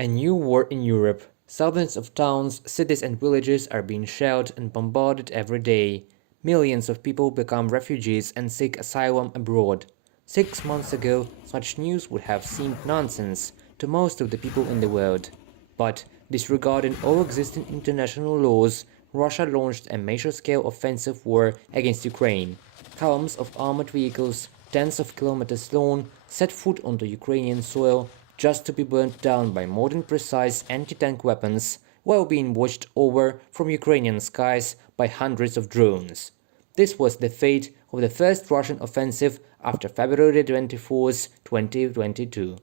A new war in Europe. Thousands of towns, cities and villages are being shelled and bombarded every day. Millions of people become refugees and seek asylum abroad. 6 months ago, such news would have seemed nonsense to most of the people in the world. But, disregarding all existing international laws, Russia launched a major-scale offensive war against Ukraine. Columns of armored vehicles, tens of kilometers long, set foot onto Ukrainian soil just to be burnt down by modern precise anti-tank weapons, while being watched over from Ukrainian skies by hundreds of drones. This was the fate of the first Russian offensive after February 24, 2022.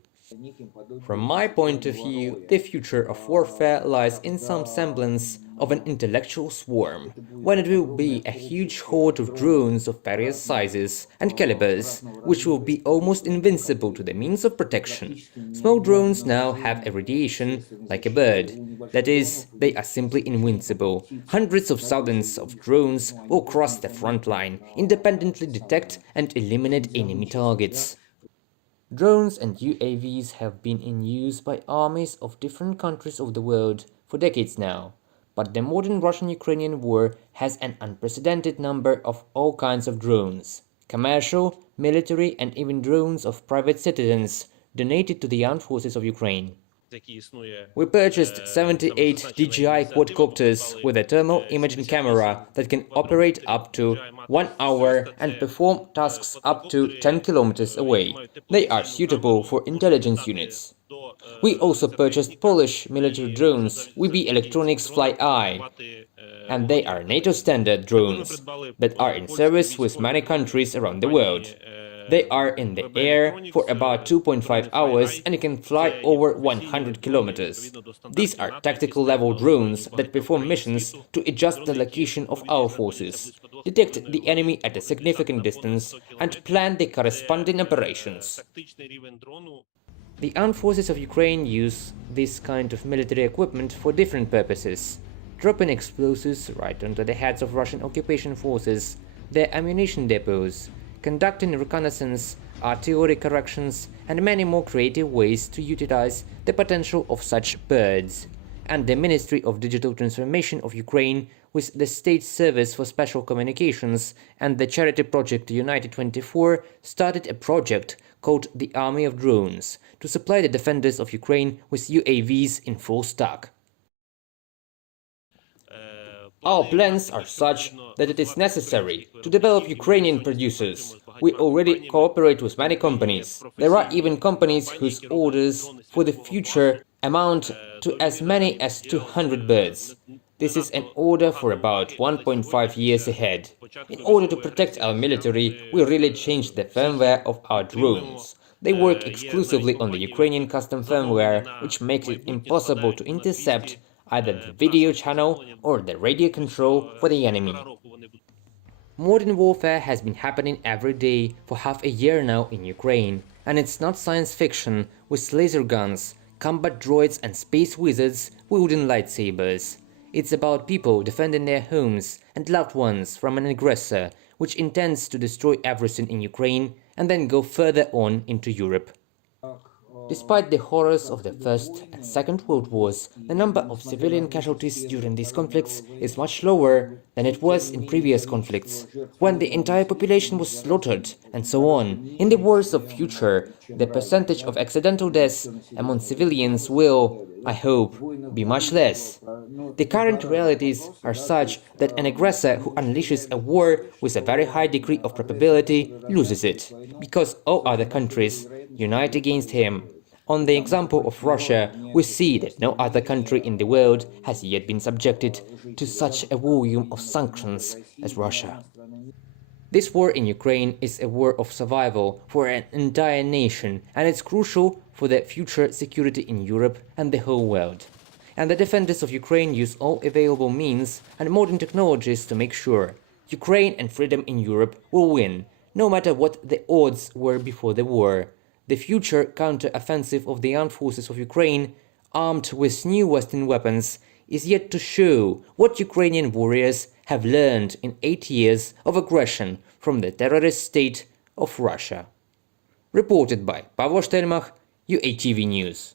From my point of view, the future of warfare lies in some semblance of an intellectual swarm, when it will be a huge horde of drones of various sizes and calibers, which will be almost invincible to the means of protection. Small drones now have a radiation like a bird. That is, they are simply invincible. Hundreds of thousands of drones will cross the front line, independently detect and eliminate enemy targets. Drones and UAVs have been in use by armies of different countries of the world for decades now, but the modern Russian-Ukrainian war has an unprecedented number of all kinds of drones. Commercial, military and even drones of private citizens donated to the armed forces of Ukraine. We purchased 78 DJI quadcopters with a thermal imaging camera that can operate up to 1 hour and perform tasks up to 10 kilometers away. They are suitable for intelligence units. We also purchased Polish military drones WB Electronics Fly-Eye, and they are NATO standard drones that are in service with many countries around the world. They are in the air for about 2.5 hours and can fly over 100 kilometers. These are tactical-level drones that perform missions to adjust the location of our forces, detect the enemy at a significant distance, and plan the corresponding operations. The armed forces of Ukraine use this kind of military equipment for different purposes: dropping explosives right onto the heads of Russian occupation forces, their ammunition depots, conducting reconnaissance, artillery corrections, and many more creative ways to utilize the potential of such birds. And the Ministry of Digital Transformation of Ukraine, with the State Service for Special Communications and the charity project United 24, started a project called the Army of Drones to supply the defenders of Ukraine with UAVs in full stock. Our plans are such that it is necessary to develop Ukrainian producers. We already cooperate with many companies. There are even companies whose orders for the future amount to as many as 200 birds. This is an order for about 1.5 years ahead. In order to protect our military, we really changed the firmware of our drones. They work exclusively on the Ukrainian custom firmware, which makes it impossible to intercept either the video channel or the radio control for the enemy. Modern warfare has been happening every day for half a year now in Ukraine, and it's not science fiction with laser guns, combat droids and space wizards wielding lightsabers. It's about people defending their homes and loved ones from an aggressor which intends to destroy everything in Ukraine and then go further on into Europe. Despite the horrors of the First and Second World Wars, the number of civilian casualties during these conflicts is much lower than it was in previous conflicts, when the entire population was slaughtered, and so on. In the wars of future, the percentage of accidental deaths among civilians will, I hope, be much less. The current realities are such that an aggressor who unleashes a war with a very high degree of probability loses it, because all other countries unite against him. On the example of Russia, we see that no other country in the world has yet been subjected to such a volume of sanctions as Russia. This war in Ukraine is a war of survival for an entire nation, and it's crucial for the future security in Europe and the whole world. And the defenders of Ukraine use all available means and modern technologies to make sure Ukraine and freedom in Europe will win, no matter what the odds were before the war. The future counter-offensive of the armed forces of Ukraine, armed with new Western weapons, is yet to show what Ukrainian warriors have learned in 8 years of aggression from the terrorist state of Russia. Reported by Pavlo Stelmach, UATV News.